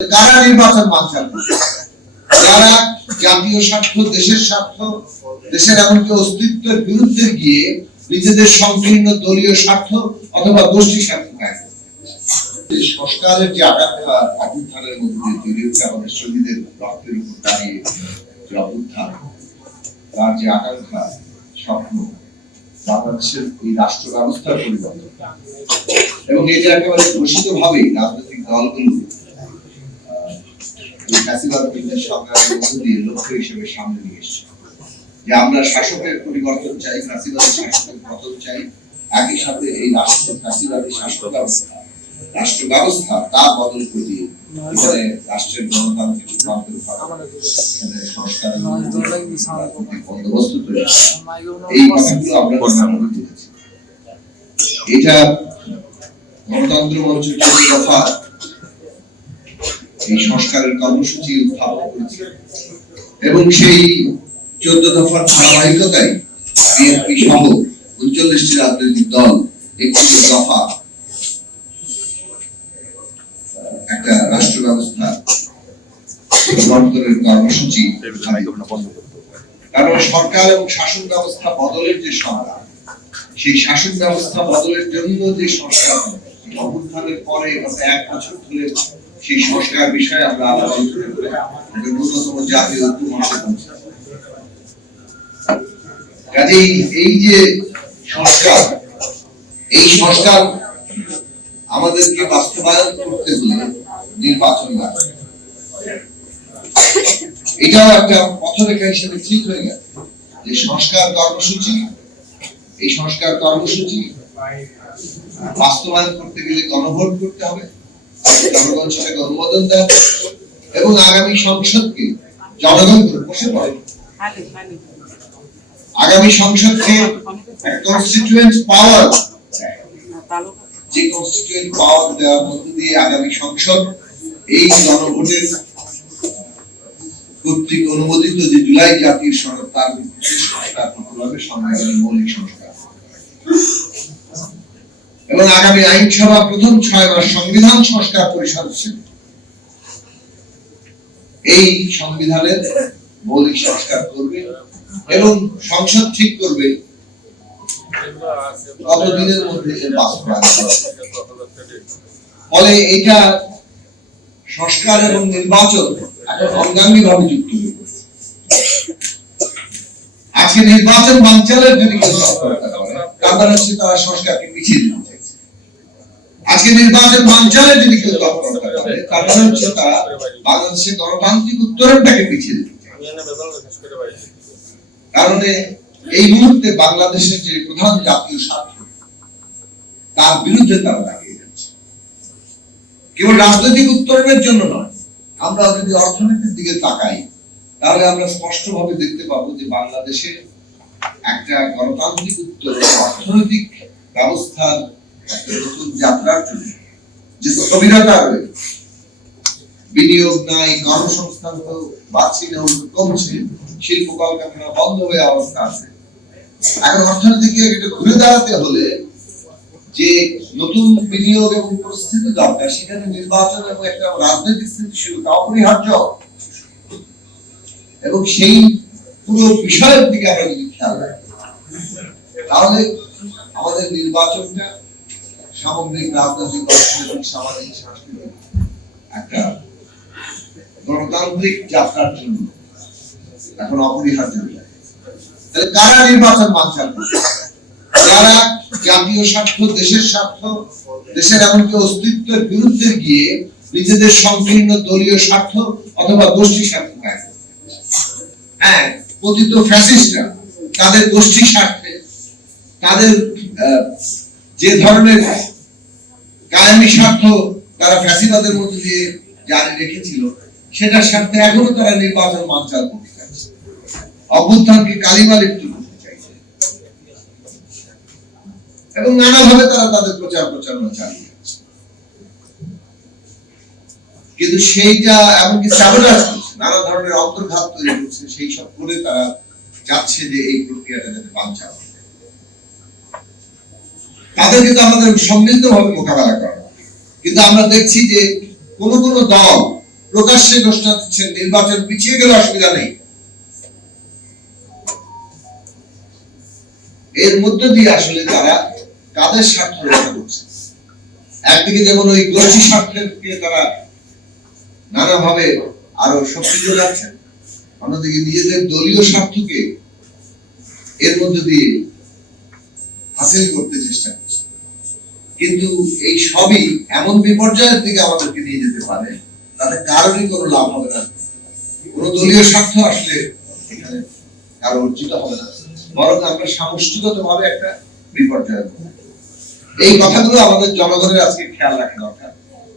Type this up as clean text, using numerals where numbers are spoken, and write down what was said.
কারা নির্বাচন বানচাল করছে? যারা জাতীয় স্বার্থ, দেশের স্বার্থ, দেশের এমনকি অস্তিত্বের বিরুদ্ধে গিয়ে নিজেদের সংকীর্ণ দলীয় স্বার্থ অথবা গোষ্ঠী স্বার্থ কায়েম করছে। সংস্কারের যে আকাঙ্ক্ষা অভ্যুত্থানের মধ্যে তৈরি হচ্ছে, আমাদের শহীদের রক্তের উপর দাঁড়িয়ে যে অভ্যুত্থান, তার যে আকাঙ্ক্ষা, স্বপ্ন, বাংলাদেশের এই রাষ্ট্র ব্যবস্থার পরিবর্তন, এবং এটা একেবারে ঘোষিত ভাবেই রাজনৈতিক দলগুলো লক্ষ্য হিসেবে সামনে নিয়ে এসছে যে আমরা শাসকের পরিবর্তন চাই, ফ্যাসিবাদী শাসকের পতন চাই, একই সাথে এই রাষ্ট্র ফ্যাসিবাদী রাষ্ট্র ব্যবস্থা তা বদল করে এখানে রাষ্ট্রের গণতান্ত্রিক সংস্কার বন্দোবস্ত তৈরি, এই কথাগুলো আমরা বলেছি। এটা গণতন্ত্র মঞ্চের 14 দফা এই সংস্কারের কর্মসূচি উত্থাপন করেছে এবং সেই 14 দফার ধারাবাহিকতায় বিএনপি সহ 39টি রাজনৈতিক দল 31 দফা একটা রাষ্ট্র ব্যবস্থা গঠনের কর্মসূচি। কারণ সরকার এবং শাসন ব্যবস্থা বদলের যে সংগ্রাম, সেই শাসন ব্যবস্থা বদলের জন্য যে সংস্কার অভ্যুত্থানের পরে গত 1 বছর ধরে সেই সংস্কার বিষয়ে আমরা আলোচনা করে ন্যূনতম জাতীয় ঐক্যমত্যে পৌঁছেছি। কাজেই এই যে সংস্কার, এই সংস্কার আমাদেরকে বাস্তবায়ন করতে হলে নির্বাচন লাগবে। এটাও একটা পথরেখা হিসেবে ঠিক হয়ে গেছে যে সংস্কার কর্মসূচি, এই সংস্কার কর্মসূচি বাস্তবায়ন করতে গেলে গণভোট করতে হবে, জনগণ সেটাকে অনুমোদন দেয় এবং আগামী সংসদকে জনগণ বসে পড়ে, আগামী সংসদকে কনস্টিটিউয়েন্ট পাওয়ার, যে কনস্টিটিউয়েন্ট পাওয়ার দেওয়ার মধ্য দিয়ে আগামী সংসদ এই গণভোটের কর্তৃক অনুমোদিত যে জুলাই জাতীয় সনদ তার সংস্কার প্রকল্পের সংবিধানের মৌলিক সংস্কার এবং আগামী আইনসভা প্রথম 6 মাস সংবিধান সংস্কার পরিষদ এই সংবিধানের মৌলিক সংস্কার করবে এবং সংসদ ঠিক করবে কতদিনের মধ্যে এর বাস্তবায়ন করা হবে। ফলে এটা সংস্কার এবং নির্বাচন এখন অঙ্গাঙ্গি ভাবে যুক্ত হয়ে গেছে। আজকে নির্বাচন বানচালের যদি কেউ তৎপরতা করে, তার হচ্ছে তারা সংস্কারকে পিছিয়ে দিতে চাইছে। আজকে নির্বাচন বানচালের যদি কেউ তৎপরতা করে, তার হচ্ছে তারা বাংলাদেশের গণতান্ত্রিক উত্তরণটাকে পিছিয়ে দিতে চাইছে। কারণ এই মুহূর্তে বাংলাদেশের যে প্রধান জাতীয় স্বার্থ, তার বিরুদ্ধে তারা দাঁড়িয়ে যাচ্ছে। কেবল রাজনৈতিক উত্তরণের জন্য নয়, আমরা যদি অর্থনীতির দিকে তাকাই তাহলে আমরা স্পষ্টভাবে দেখতে পাবো যে বাংলাদেশের একটা গণতান্ত্রিক উত্তরণ অর্থনৈতিক ব্যবস্থার একটা নতুন যাত্রার জন্য যে স্থবিরতা রয়েছে, বিনিয়োগ নাই, কর্মসংস্থান তো বাড়ছে না, কমছে, শিল্প কলকারখানা বন্ধ হয়ে অবস্থা আছে। এখন অর্থনীতিকে এটা ঘুরে দাঁড়াতে হলে যে নতুন বিনিয়োগ এবং পরিস্থিতি দরকার, সেখানে নির্বাচন এবং একটা রাজনৈতিক স্থিতিশীলতা অপরিহার্য। এবং সেই পুরো বিষয়ের দিকে আমরা যদি খেয়াল রাখি তাহলে আমাদের নির্বাচনটা সামগ্রিক রাজনৈতিক, অর্থনৈতিক, সামাজিক, সাংস্কৃতিক একটা গণতান্ত্রিক যাত্রার জন্য এখন অপরিহার্য। তাহলে কারা নির্বাচন বানচাল করছে? যারা জাতীয় স্বার্থ, দেশের স্বার্থ, দেশের এমনকি অস্তিত্বের বিরুদ্ধে গিয়ে নিজেদের সংকীর্ণ দলীয় স্বার্থ অথবা গোষ্ঠী স্বার্থ কায়েম করছে। হ্যাঁ, পতিত ফ্যাসিস্টরা তাদের গোষ্ঠী স্বার্থে, তাদের যে ধরনের কায়েমি স্বার্থ তারা ফ্যাসিবাদের মধ্যে দিয়ে জারি রেখেছিল, সেটার স্বার্থে এখনো তারা নির্বাচন বানচাল করতে চাইছে, অভ্যুত্থানকে কালিমা লিপ্ত করতে চাইছে এবং নানাভাবে তারা তাদের প্রচারণা চালিয়ে যাচ্ছে। কিন্তু সেইটা এমনকি সাবোটাজ করছে, নানা ধরনের অন্তর্ঘাত তৈরি করছে, সেই সব করে তারা চাচ্ছে যে এই প্রক্রিয়াটা যাতে বানচাল হয়। তাদের কিন্তু আমাদের সম্মিলিতভাবে মোকাবেলা করা। কিন্তু আমরা দেখছি যে কোন কোন দল প্রকাশ্যে ঘোষণা দিচ্ছেন নির্বাচন পিছিয়ে গেলে অসুবিধা নেই। এর মধ্য দিয়ে আসলে তারা কাদের স্বার্থ রক্ষা করছে? একদিকে যেমন ওই গোষ্ঠী স্বার্থকে তারা নানাভাবে আরো শক্তি যোগাচ্ছেন, অন্যদিকে নিজেদের দলীয় স্বার্থকে এর মধ্যে দিয়ে হাসিল করতে চেষ্টা করছে। কিন্তু এই সবই এমন বিপর্যয়ের দিকে আমাদেরকে নিয়ে যেতে পারে তাতে কারোরই কোনো লাভ হবে না, কোন দলীয় স্বার্থ আসলে এখানে কারো অর্জিত হবে না, বরং আমরা সামষ্টিকত ভাবে একটা বিপর্যয়। এই কথাগুলো আমাদের জনগণের আজকে খেয়াল রাখা দরকার।